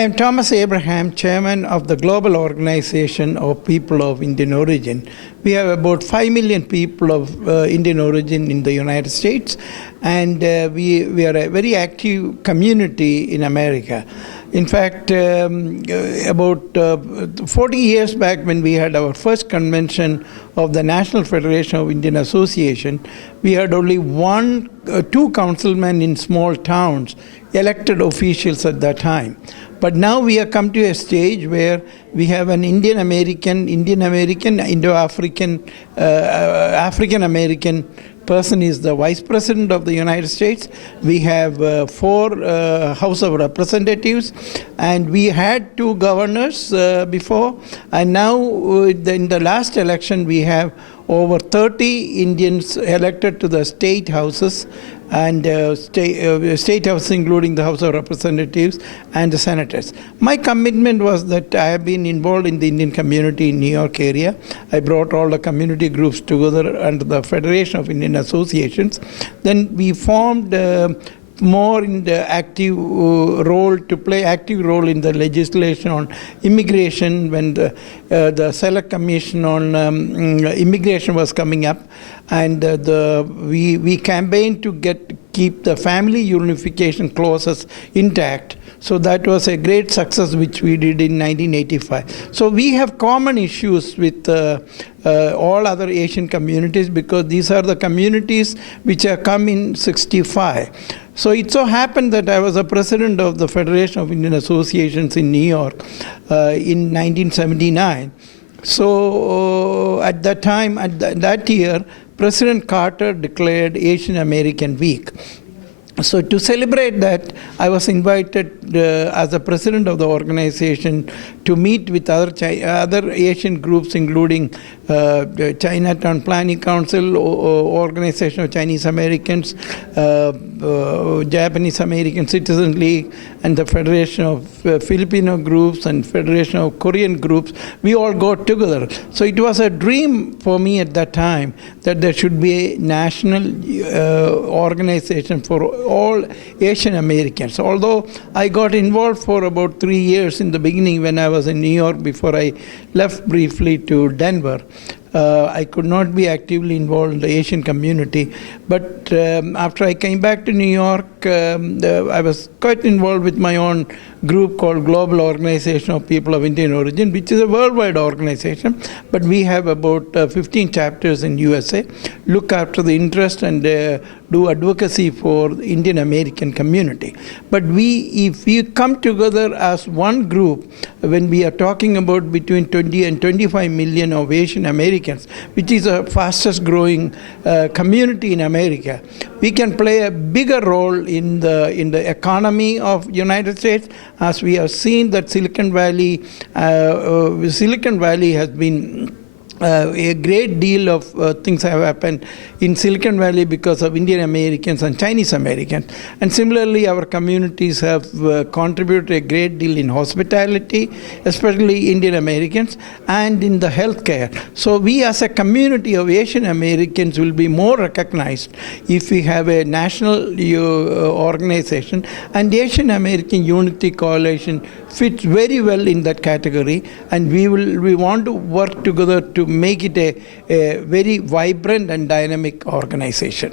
am Thomas Abraham, Chairman of the Global Organization of People of Indian Origin. We have about 5 million people of Indian origin in the United States, and we are a very active community in America. In fact, about 40 years back when we had our first convention of the National Federation of Indian Association, we had only two councilmen in small towns, elected officials at that time. But now we have come to a stage where we have an Indian-American, Indo-African, African-American person is the Vice President of the United States. We have 4 House of Representatives, and we had 2 governors before, and now in the last election we have over 30 Indians elected to the state houses, and state houses including the House of Representatives and the Senators. My commitment was that I have been involved in the Indian community in New York area. I brought all the community groups together under the Federation of Indian Associations. Then we formed more in the active role, to play active role in the legislation on immigration when the Select Commission on immigration was coming up, and we campaigned to keep the family unification clauses intact. So that was a great success which we did in 1985. So we have common issues with all other Asian communities, because these are the communities which have come in 1965. So it so happened that I was a president of the Federation of Indian Associations in New York in 1979. So at that time, that year, President Carter declared Asian American Week. So to celebrate that, I was invited as the president of the organization to meet with other Asian groups, including Chinatown Planning Council, Organization of Chinese Americans, Japanese American Citizens League, and the Federation of Filipino groups and Federation of Korean groups. We all got together. So it was a dream for me at that time that there should be a national organization for all Asian Americans. Although I got involved for about 3 years in the beginning when I was in New York before I left briefly to Denver. I could not be actively involved in the Asian community, but after I came back to New York, I was quite involved with my own group called Global Organization of People of Indian Origin, which is a worldwide organization, but we have about 15 chapters in USA, look after the interest and do advocacy for the Indian American community. But if we come together as one group, when we are talking about between 20 and 25 million of Asian Americans, which is the fastest growing community in America, we can play a bigger role in the economy of United States, as we have seen that Silicon Valley has been a great deal of things have happened in Silicon Valley because of Indian Americans and Chinese Americans. And similarly, our communities have contributed a great deal in hospitality, especially Indian Americans, and in the healthcare. So we as a community of Asian Americans will be more recognized if we have a national organization, and the Asian American Unity Coalition fits very well in that category, and we want to work together to make it a very vibrant and dynamic organization.